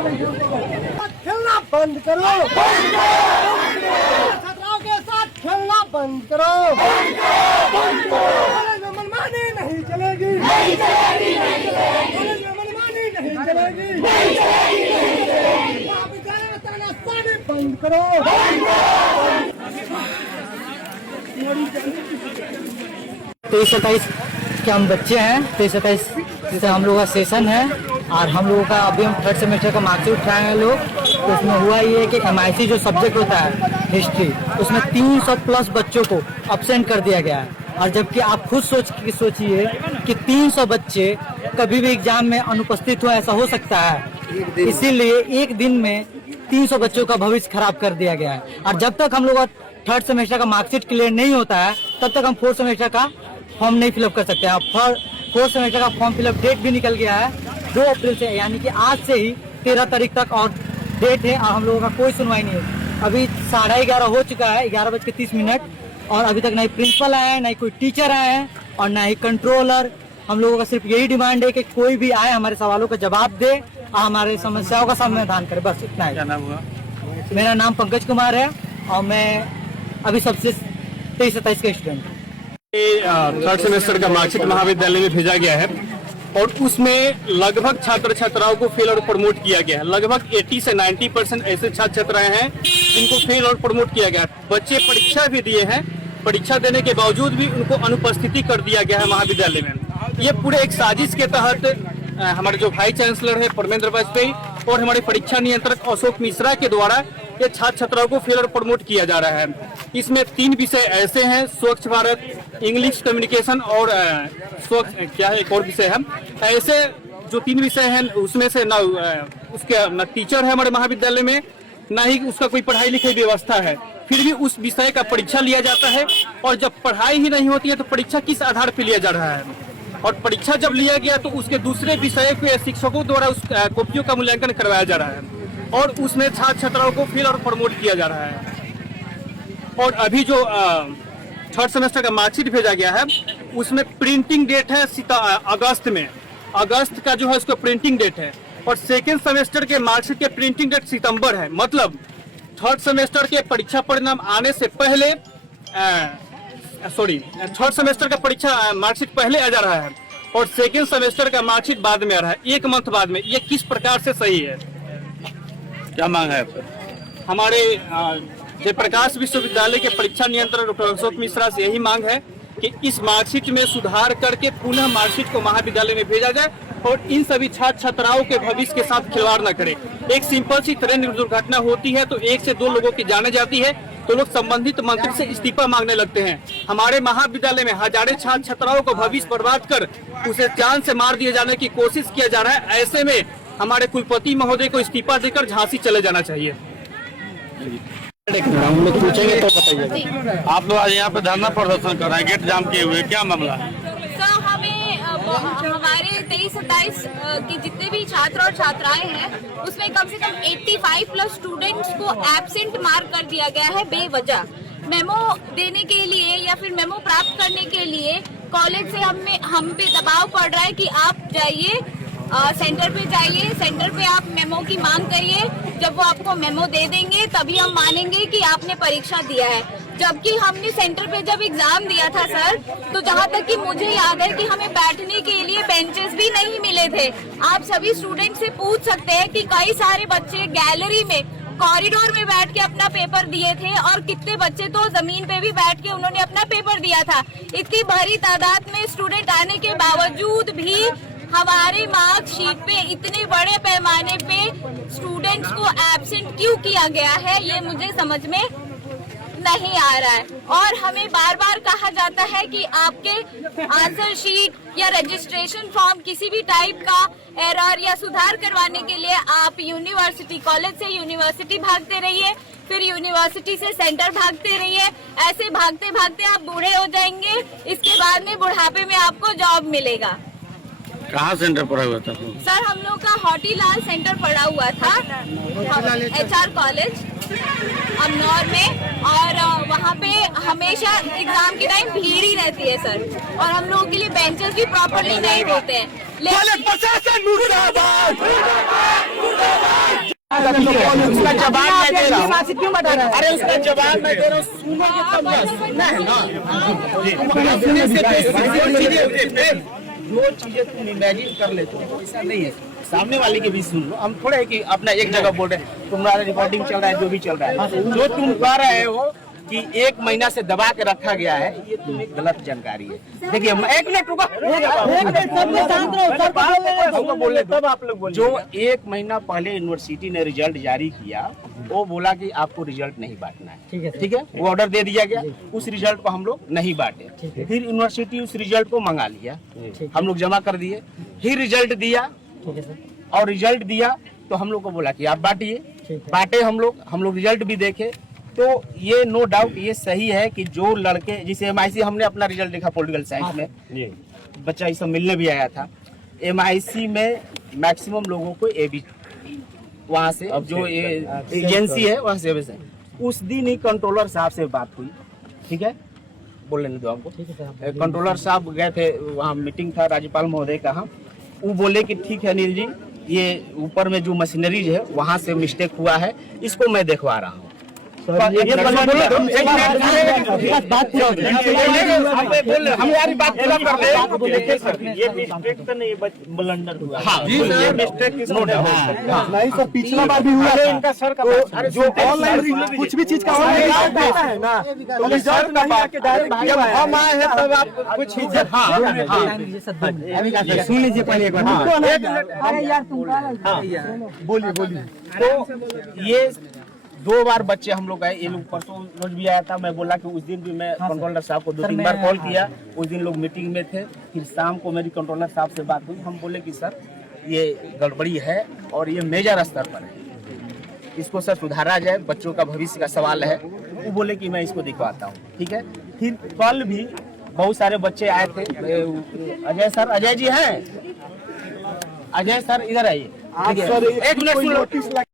खेलना बंद करो, छात्राओं के साथ खेलना बंद करो। कॉलेज में मनमानी नहीं चलेगी, कॉलेज में मनमानी नहीं चलेगी। महाविद्यालय में तानाशाही बंद करो। 23-27 के हम बच्चे हैं, 23-27 से हम लोग का सेशन है और हम लोगों का अभी हम 3rd सेमेस्टर का मार्क्सिट उठाए हैं लोग। तो उसमें हुआ ये कि MIC जो सब्जेक्ट होता है हिस्ट्री, उसमें 300+ बच्चों को अब्सेंट कर दिया गया है। और जबकि आप खुद सोचिए कि 300 बच्चे कभी भी एग्जाम में अनुपस्थित हो, ऐसा हो सकता है। इसीलिए एक दिन में 300 बच्चों का भविष्य खराब कर दिया गया है। और जब तक हम लोग का 3rd सेमेस्टर का मार्क्सिट क्लियर नहीं होता है तब तक हम 4th सेमेस्टर का फॉर्म नहीं फिलअप कर सकते हैं। 4th सेमेस्टर का फॉर्म फिलअप डेट भी निकल गया है 2 अप्रैल से, यानी कि आज से ही 13 तारीख तक और डेट है। और हम लोगों का कोई सुनवाई नहीं है। अभी 11:30 हो चुका है, 11:30 और अभी तक नहीं प्रिंसिपल आए हैं, नहीं कोई टीचर आए हैं और ना ही कंट्रोलर। हम लोगों का सिर्फ यही डिमांड है कि कोई भी आए हमारे सवालों का जवाब दे और हमारे समस्याओं का समाधान करे, बस इतना है। क्या नाम हुआ? मेरा नाम पंकज कुमार है और मैं अभी सबसे 23-27 के स्टूडेंट हूँ। 3rd सेमेस्टर का मार्कशीट महाविद्यालय में भेजा गया है और उसमें लगभग छात्र छात्राओं को फेल और प्रमोट किया गया है। लगभग 80 से 90% ऐसे छात्र छात्राएं हैं जिनको फेल और प्रमोट किया गया है। बच्चे परीक्षा भी दिए हैं, परीक्षा देने के बावजूद भी उनको अनुपस्थिति कर दिया गया है महाविद्यालय में। ये पूरे एक साजिश के तहत हमारे जो वाइस चांसलर है परमेंद्र वाजपेयी और हमारे परीक्षा नियंत्रक अशोक मिश्रा के द्वारा ये छात्र छात्राओं को फेल और प्रमोट किया जा रहा है। इसमें 3 विषय ऐसे हैं, स्वच्छ भारत, इंग्लिश कम्युनिकेशन और एक और विषय है। ऐसे जो 3 विषय हैं उसमें से ना उसके न टीचर है हमारे महाविद्यालय में, ना ही उसका कोई पढ़ाई लिखाई व्यवस्था है। फिर भी उस विषय का परीक्षा लिया जाता है और जब पढ़ाई ही नहीं होती है तो परीक्षा किस आधार पर लिया जा रहा है। और परीक्षा जब लिया गया तो उसके दूसरे विषय के शिक्षकों द्वारा उस कॉपियों का मूल्यांकन करवाया जा रहा है और उसमें छात्र छात्राओं को फेल और प्रमोट किया जा रहा है। और अभी जो 3rd सेमेस्टर का मार्कशीट भेजा गया है उसमें प्रिंटिंग डेट है अगस्त में, अगस्त का जो है उसका प्रिंटिंग डेट है और 2nd सेमेस्टर के मार्कशीट के प्रिंटिंग डेट सितंबर है। मतलब 3rd सेमेस्टर के परीक्षा परिणाम आने से पहले 3rd सेमेस्टर का परीक्षा मार्कशीट पहले आ जा रहा है और 2nd सेमेस्टर का मार्कशीट बाद में आ रहा है, 1 मंथ बाद में। ये किस प्रकार से सही है? क्या मांग है आपका? हमारे जयप्रकाश विश्वविद्यालय के परीक्षा नियंत्रक डॉक्टर अशोक मिश्रा से यही मांग है कि इस मार्कशीट में सुधार करके पुनः मार्कशीट को महाविद्यालय में भेजा जाए और इन सभी छात्र छात्राओं के भविष्य के साथ खिलवाड़ न करे। एक सिंपल सी ट्रेन दुर्घटना होती है तो 1 से 2 लोगों की जाने जाती है तो लोग संबंधित मंत्री से इस्तीफा मांगने लगते हैं। हमारे महाविद्यालय में हजारों छात्र छात्राओं को भविष्य बर्बाद कर उसे जान से मार दिए जाने की कोशिश किया जा रहा है। ऐसे में हमारे कुलपति महोदय को इस्तीफा देकर झांसी चले जाना चाहिए। हम लोग पूछेंगे तो बताइए। आप लोग आज यहाँ पे धरना प्रदर्शन कर रहे हैं, गेट जाम किए हुए, क्या मामला है? सर हमें हमारे 23-27 के जितने भी छात्र और छात्राएं हैं उसमें कम से कम 85+ स्टूडेंट्स को एब्सेंट मार्क कर दिया गया है बेवजह। मेमो देने के लिए या फिर मेमो प्राप्त करने के लिए कॉलेज से हम पे दबाव पड़ रहा है कि आप जाइए सेंटर पे जाइए, सेंटर पे आप मेमो की मांग करिए। जब वो आपको मेमो दे देंगे तभी हम मानेंगे कि आपने परीक्षा दिया है। जबकि हमने सेंटर पे जब एग्जाम दिया था सर, तो जहाँ तक कि मुझे याद है कि हमें बैठने के लिए बेंचेस भी नहीं मिले थे। आप सभी स्टूडेंट से पूछ सकते हैं कि कई सारे बच्चे गैलरी में, कॉरिडोर में बैठ के अपना पेपर दिए थे और कितने बच्चे तो जमीन पे भी बैठ के उन्होंने अपना पेपर दिया था। इतनी भारी तादाद में स्टूडेंट आने के बावजूद भी हमारे मार्कशीट पे इतने बड़े पैमाने पे स्टूडेंट्स को एब्सेंट क्यों किया गया है ये मुझे समझ में नहीं आ रहा है। और हमें बार बार कहा जाता है कि आपके आंसर शीट या रजिस्ट्रेशन फॉर्म किसी भी टाइप का एरर या सुधार करवाने के लिए आप यूनिवर्सिटी, कॉलेज से यूनिवर्सिटी भागते रहिए, फिर यूनिवर्सिटी से सेंटर भागते रहिए। ऐसे भागते भागते आप बूढ़े हो जाएंगे, इसके बाद में बुढ़ापे में आपको जॉब मिलेगा। कहाँ सेंटर पड़ा हुआ था? सर हम लोग का हॉटीलाल सेंटर पड़ा हुआ था, HR कॉलेज अमनौर में, और वहाँ पे हमेशा एग्जाम के टाइम भीड़ ही रहती है सर, और हम लोगों के लिए बेंचेस भी प्रॉपर्ली नहीं होते हैं। उसका जवाब मैं दे रहा हूँ, क्यों बता रहा है? अरे उसका जवाब मैं दे रहा हूँ, सुनोगे तब ना, सुनना है ना। जो चीजें तुम इमेजिन कर लेते हो ऐसा नहीं है, सामने वाले के भी सुन लो। हम थोड़े कि अपना एक जगह बोल रहे हैं, तुम्हारा रिकॉर्डिंग चल रहा है, जो भी चल रहा है, जो तुम कह रहे हो कि 1 महीना से दबा के रखा गया है, ये तुम्हें गलत जानकारी है। देखिए एक मिनट रुको, तब आप लोग बोलिए। जो 1 महीना पहले यूनिवर्सिटी ने रिजल्ट जारी किया, वो बोला कि आपको रिजल्ट नहीं बांटना है, ठीक है, वो ऑर्डर दे दिया गया। उस रिजल्ट को हम लोग नहीं बांटे, फिर यूनिवर्सिटी उस रिजल्ट को मंगा लिया, हम लोग जमा कर दिए, फिर रिजल्ट दिया, और रिजल्ट दिया तो हम लोग को बोला कि आप बांटिए, बांटे हम लोग रिजल्ट भी देखे। तो ये नो डाउट ये सही है कि जो लड़के, जिसे MIC हमने अपना रिजल्ट देखा पॉलिटिकल साइंस में, बच्चा ये सब मिलने भी आया था, MIC में मैक्सिमम लोगों को AB वहाँ से जो एजेंसी है वहाँ से, उस दिन ही कंट्रोलर साहब से बात हुई, ठीक है, बोल लेने दो हमको। कंट्रोलर साहब गए थे, वहाँ मीटिंग था राज्यपाल महोदय का, वो बोले कि ठीक है अनिल जी, ये ऊपर में जो मशीनरीज है वहाँ से मिस्टेक हुआ है, इसको मैं देखवा रहा हूँ। हमारी बात पूरा कर दे। ये मिस्टेक तो नहीं, ब्लंडर हुआ। हाँ, ये मिस्टेक नहीं सर, पिछला बार भी हुआ था इनका सर का, जो ऑनलाइन कुछ भी चीज का ऑनलाइन है ना, तो रिजल्ट नहीं आके डायरेक्ट हम आए हैं तब आप कुछ सुन लीजिए पहले एक बार। अरे यार तुम बोलिए। तो ये 2 बार बच्चे हम लोग आए, ये लोग परसों रोज भी आया था, मैं बोला कि उस दिन भी मैं कंट्रोलर साहब को 2-3 बार कॉल किया, उस दिन लोग मीटिंग में थे, फिर शाम को मेरी कंट्रोलर साहब से बात हुई, हम बोले कि सर ये गड़बड़ी है और ये मेजर स्तर पर है, इसको सर सुधारा जाए, बच्चों का भविष्य का सवाल है। वो बोले कि मैं इसको दिखवाता हूँ, ठीक है। फिर कल भी बहुत सारे बच्चे आए थे, अजय सर, अजय जी हैं, अजय सर इधर आइए, एक मिनट सुन लो।